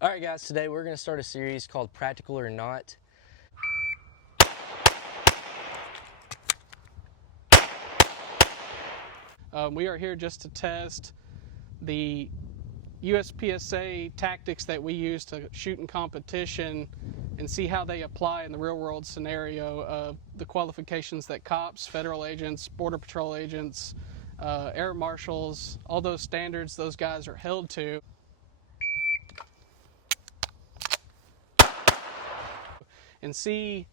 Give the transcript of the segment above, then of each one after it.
All right, guys, today we're going to start a series called Practical or Not. We are here just to test the USPSA tactics that we use to shoot in competition and see how they apply in the real world scenario of the qualifications that cops, federal agents, border patrol agents, air marshals, all those standards those guys are held to. And see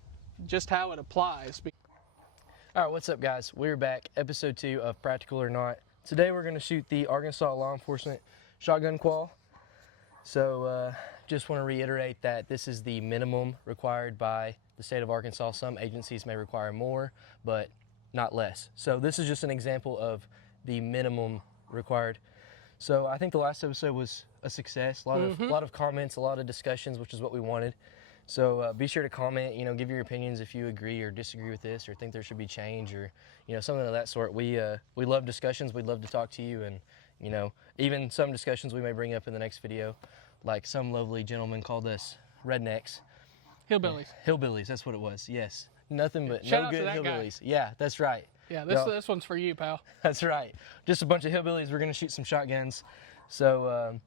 just how it applies. All right, what's up, guys? We're back, episode 2 of Practical or Not. Today we're going to shoot the Arkansas Law Enforcement Shotgun Qual. So just want to reiterate that this is the minimum required by the state of Arkansas. Some agencies may require more, but not less. So this is just an example of the minimum required. So I think the last episode was a success. A lot of comments, a lot of discussions, which is what we wanted. So be sure to comment, give your opinions if you agree or disagree with this or think there should be change or, something of that sort. We love discussions. We'd love to talk to you, and, even some discussions we may bring up in the next video, like some lovely gentleman called us rednecks. Hillbillies. Hillbillies, that's what it was, yes. Nothing but Shout no out to good that hillbillies. guy. Yeah, that's right. Yeah, this one's for you, pal. That's right. Just a bunch of hillbillies. We're going to shoot some shotguns. So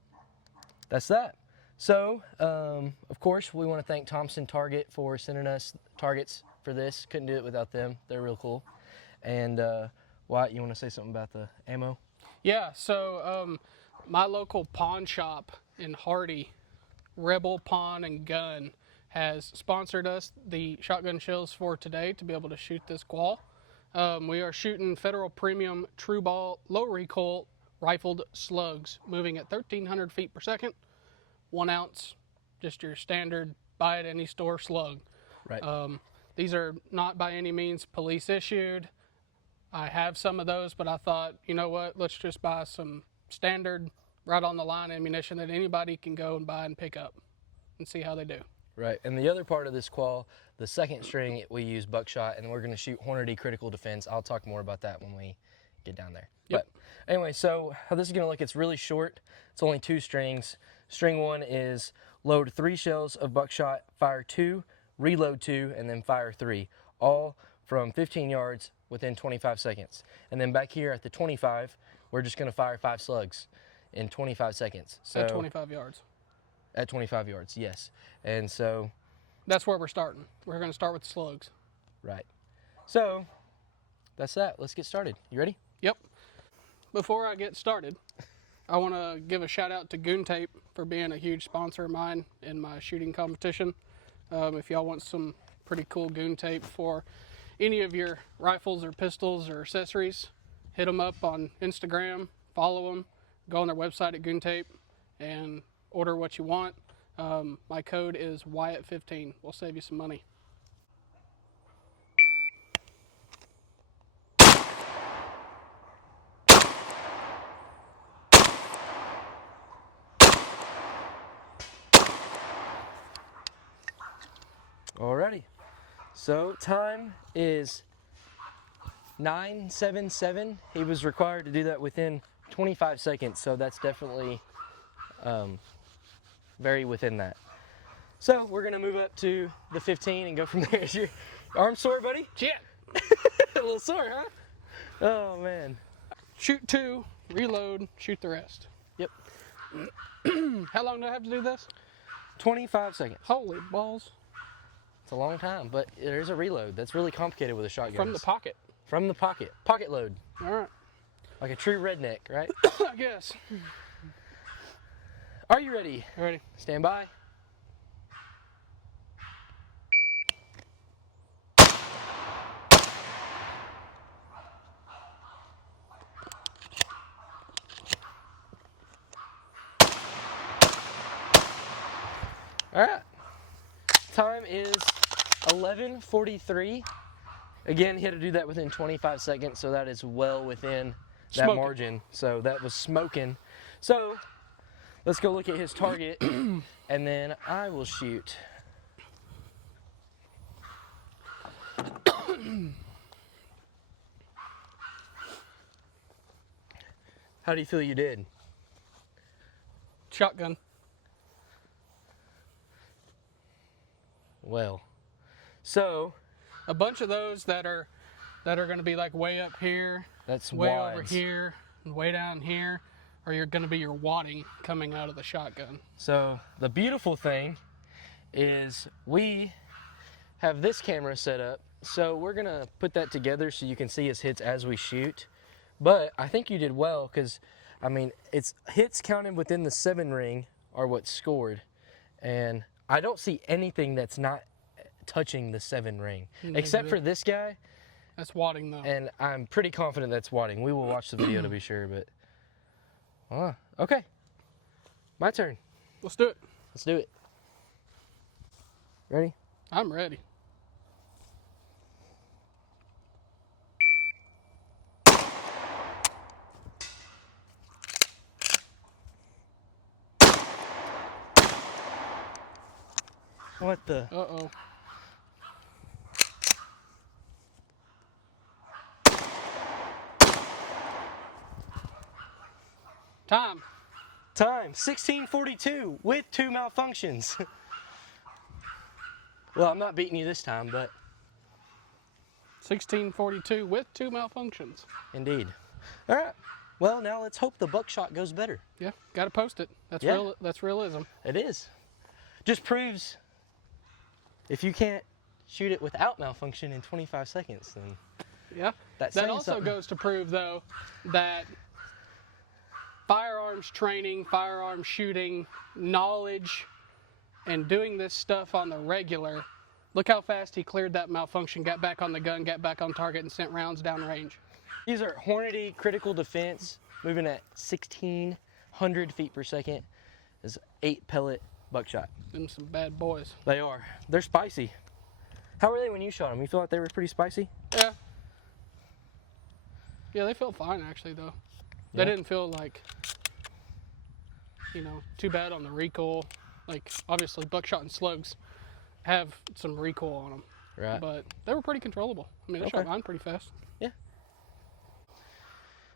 that's that. So, of course, we want to thank Thompson Target for sending us targets for this. Couldn't do it without them. They're real cool. And Wyatt, you want to say something about the ammo? Yeah, so my local pawn shop in Hardy, Rebel Pawn and Gun, has sponsored us the shotgun shells for today to be able to shoot this qual. We are shooting Federal Premium True Ball low recoil rifled slugs, moving at 1,300 feet per second. 1 ounce, just your standard buy at any store slug. Right. These are not by any means police issued. I have some of those, but I thought, you know what, let's just buy some standard right on the line ammunition that anybody can go and buy and pick up and see how they do. Right, and the other part of this qual, the second string, we use buckshot, and we're going to shoot Hornady critical defense. I'll talk more about that when we get down there. Yep. But anyway, so how this is going to look, it's really short. It's only 2 strings. String 1 is load 3 shells of buckshot, fire 2, reload 2, and then fire 3, all from 15 yards within 25 seconds. And then back here at the 25, we're just going to fire 5 slugs in 25 seconds. So At 25 yards. At 25 yards, yes. And so that's where we're starting. We're going to start with the slugs. Right. So that's that. Let's get started. You ready? Yep. Before I get started, I want to give a shout out to Goon Tape for being a huge sponsor of mine in my shooting competition. If y'all want some pretty cool goon tape for any of your rifles or pistols or accessories, hit them up on Instagram, follow them, go on their website at Goon Tape and order what you want. My code is Wyatt15. We'll save you some money. Alrighty. So time is 9:77. He was required to do that within 25 seconds, so that's definitely very within that. So we're gonna move up to the 15 and go from there. Is your arm sore, buddy? Yeah. A little sore, huh? Oh man. Shoot 2, reload, shoot the rest. Yep. How long do I have to do this? 25 seconds. Holy balls. It's a long time, but there's a reload. That's really complicated with a shotgun. From the pocket. From the pocket. Pocket load. All right. Like a true redneck, right? I guess. Are you ready? Ready. Stand by. All right. Time is 11:43. Again, he had to do that within 25 seconds, so that is well within that margin. So that was smoking. So let's go look at his target, and then I will shoot. How do you feel you did? Shotgun. well. So a bunch of those that are going to be like way up here, that's way wads. over here, and way down here, or you're going to be your wadding coming out of the shotgun. So the beautiful thing is we have this camera set up, so we're gonna put that together so you can see his hits as we shoot. But I think you did well, because I mean, it's hits counted within the 7 ring are what's scored, and I don't see anything that's not touching the 7 ring, except for this guy. That's wadding though. And I'm pretty confident that's wadding. We will watch the video to be sure, but okay, my turn. Let's do it. Let's do it. Ready? I'm ready. What the? Uh-oh. Time. 16:42 with 2 malfunctions. Well, I'm not beating you this time, but 16:42 with 2 malfunctions. indeed. All right. Well, now let's hope the buckshot goes better. Yeah, got to post it. That's Yeah. That's realism. It is. Just proves if you can't shoot it without malfunction in 25 seconds, then Yeah. that's That saying also something. goes to prove, though, that firearms training, firearms shooting, knowledge, and doing this stuff on the regular. Look how fast he cleared that malfunction, got back on the gun, got back on target, and sent rounds down range. These are Hornady critical defense, moving at 1,600 feet per second. Is 8 pellet buckshot. Them some bad boys. They are. They're spicy. How were they when you shot them? You feel like they were pretty spicy? Yeah. Yeah, they felt fine, actually, though. They Yeah. didn't feel like, you know, too bad on the recoil. Like, obviously, buckshot and slugs have some recoil on them. Right. But they were pretty controllable. I mean, they shot Okay. mine pretty fast. Yeah.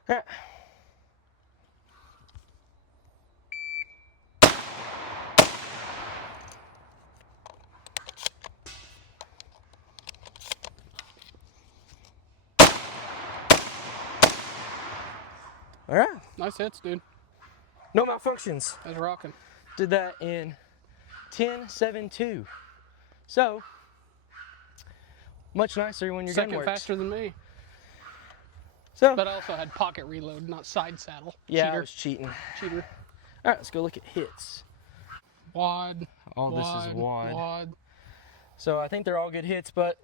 All right. All right. Nice hits, dude. No malfunctions. That's rocking. Did that in 10.72. So, much nicer when your gun Second works. faster than me. So, But I also had pocket reload, not side saddle. yeah, I Cheater. was cheating. Cheater. All right, let's go look at hits. Wad. All this is wad. Wad. So I think they're all good hits, but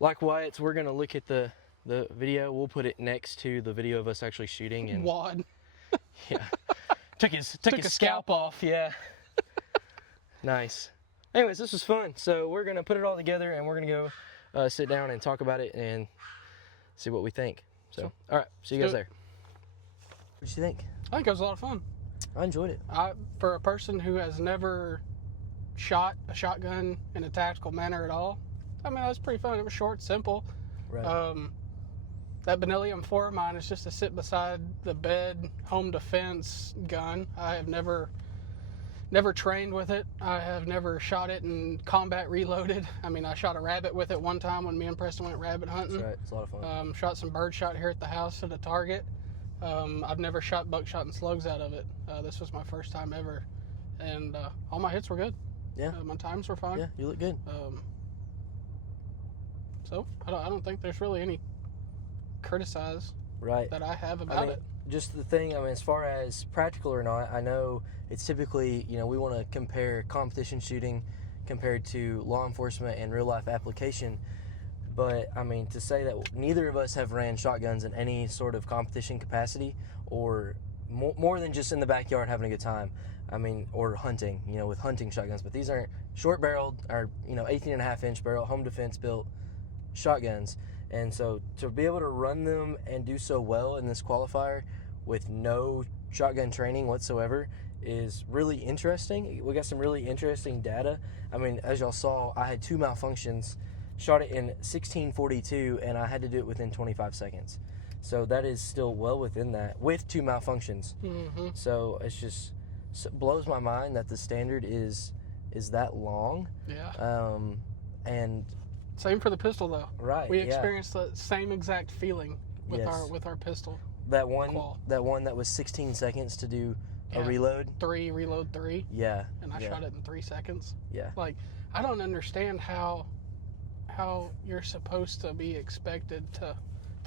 like Wyatt's, we're gonna look at the video. We'll put it next to the video of us actually shooting, and Wad. yeah, took his scalp off. Yeah, nice. Anyways, this was fun. So we're gonna put it all together, and we're gonna go sit down and talk about it and see what we think. So all right, see you guys there. What did you think? I think it was a lot of fun. I enjoyed it. For a person who has never shot a shotgun in a tactical manner at all, I mean, that was pretty fun. It was short, simple. Right. That Benelli M4 of mine is just to sit beside the bed, home defense gun. I have never trained with it. I have never shot it in combat reloaded. I mean, I shot a rabbit with it one time when me and Preston went rabbit hunting. That's right. It's a lot of fun. Shot some bird shot here at the house at a target. I've never shot buckshot and slugs out of it. This was my first time ever, and all my hits were good. Yeah. My times were fine. Yeah, you look good. So I don't think there's really any criticize Right. that I have about it. Just the thing, I mean, as far as practical or not, I know it's typically, you know, we want to compare competition shooting compared to law enforcement and real life application. But, I mean, to say that neither of us have ran shotguns in any sort of competition capacity or more than just in the backyard having a good time, I mean, or hunting, you know, with hunting shotguns. But these aren't short-barreled or, you know, 18.5-inch barrel, home defense built shotguns. And so to be able to run them and do so well in this qualifier with no shotgun training whatsoever is really interesting. We got some really interesting data. I mean, as y'all saw, I had 2 malfunctions, shot it in 16:42, and I had to do it within 25 seconds. So that is still well within that with 2 malfunctions. Mm-hmm. So it's just blows my mind that the standard is that long. Yeah. And same for the pistol though. right, We yeah. experienced the same exact feeling with Yes. our pistol. That one Qual. that was 16 seconds to do a Yeah. reload. Reload 3. Yeah. And I shot it in 3 seconds. Yeah. Like, I don't understand how you're supposed to be expected to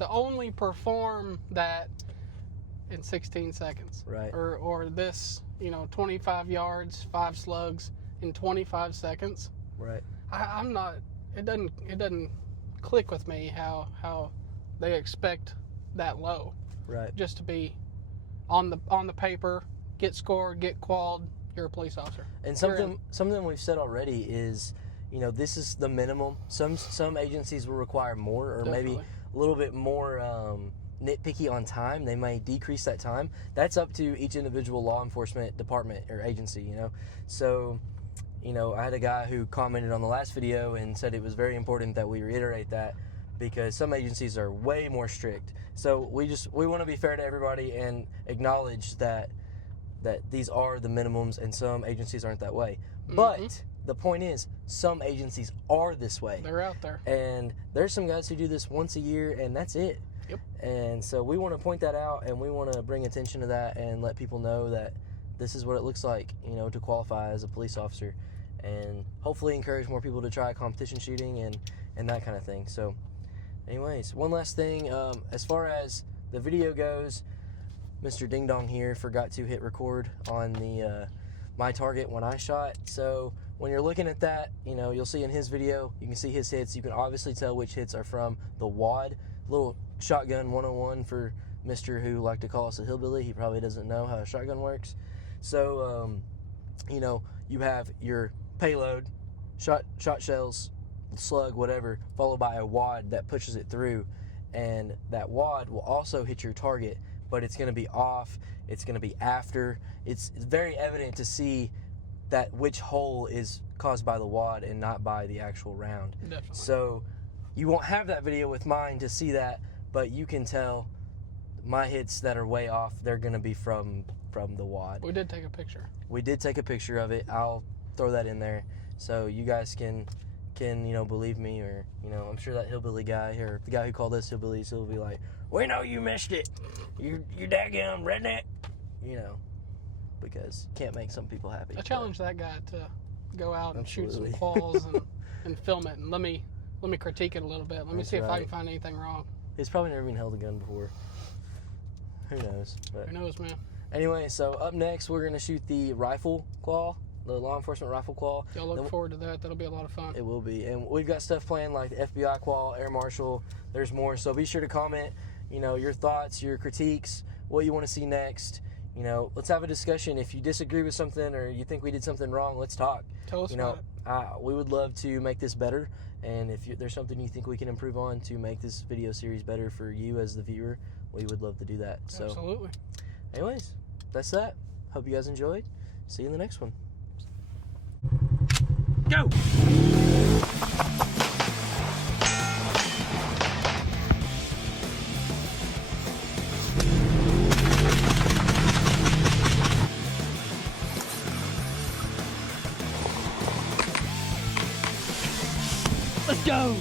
only perform that in 16 seconds. Right. Or this, 25 yards, 5 slugs in 25 seconds. Right. I'm not. It doesn't click with me how they expect that low. Right. Just to be on the paper, get scored, get qualled. You're a police officer. And something we've said already is, this is the minimum. Some agencies will require more, or Definitely. maybe a little bit more nitpicky on time. They may decrease that time. That's up to each individual law enforcement department or agency. So. I had a guy who commented on the last video and said it was very important that we reiterate that, because some agencies are way more strict. So we want to be fair to everybody and acknowledge that these are the minimums, and some agencies aren't that way. Mm-hmm. But the point is, some agencies are this way. They're out there. And there's some guys who do this once a year, and that's it. Yep. And so we want to point that out, and we want to bring attention to that and let people know that this is what it looks like, to qualify as a police officer, and hopefully encourage more people to try competition shooting and that kind of thing. So anyways, one last thing, as far as the video goes, Mr. Ding Dong here forgot to hit record on the my target when I shot. So when you're looking at that, you'll see in his video, you can see his hits. You can obviously tell which hits are from the wad. Little shotgun 101 for Mr. who like to call us a hillbilly. He probably doesn't know how a shotgun works. So you have your payload, shot shells, slug, whatever, followed by a wad that pushes it through, and that wad will also hit your target, but it's going to be off, it's going to be after. It's very evident to see that which hole is caused by the wad and not by the actual round. Definitely. So you won't have that video with mine to see that, but you can tell my hits that are way off, they're going to be from the wad. We did take a picture. We did take a picture of it. I'll throw that in there so you guys can believe me, or I'm sure that hillbilly guy, or the guy who called us hillbillies, he'll be like, we know you missed it, you daggum redneck, because you can't make some people happy. I challenged that guy to go out and shoot some Absolutely. quals and film it, and let me critique it a little bit. Let me That's see if I right. can find anything wrong. He's probably never even held a gun before. Who knows? But Who knows, man? anyway, so up next we're gonna shoot the rifle qual, the law enforcement rifle qual. Y'all look forward to that. That'll be a lot of fun. It will be, and we've got stuff planned like the FBI qual, Air Marshal. There's more, so be sure to comment, your thoughts, your critiques, what you want to see next. Let's have a discussion. If you disagree with something or you think we did something wrong, let's talk. Tell us about it. We would love to make this better, and if there's something you think we can improve on to make this video series better for you as the viewer, we would love to do that. So, Absolutely. anyways, that's that. Hope you guys enjoyed. See you in the next one. Go! Let's go!